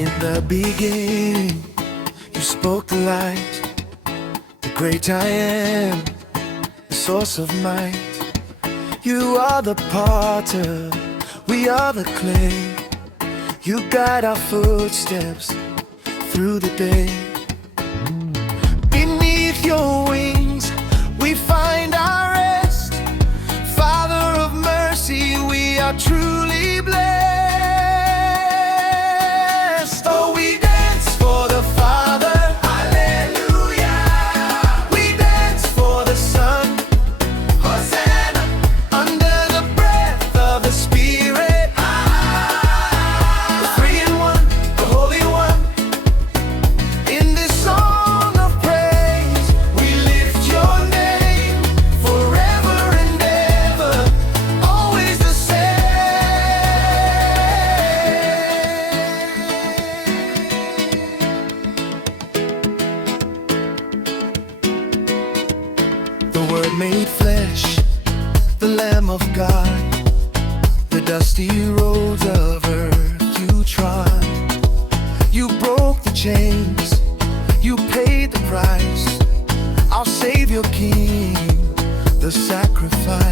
In the beginning, you spoke the light, the great I am, the source of might. You are the potter, we are the clay. You guide our footsteps through the day. Beneath your wings, we find our rest. Father of mercy, we are truly blessed. Oh, we dance for the Father, hallelujah. We dance for the Son, Hosanna. Under the breath of the Spirit, the three in one, the Holy One. In this song of praise, we lift your name forever and ever, always the The Word made flesh, the Lamb of God, the dusty roads of earth you trod. You broke the chains, you paid the price, our Savior King, the sacrifice.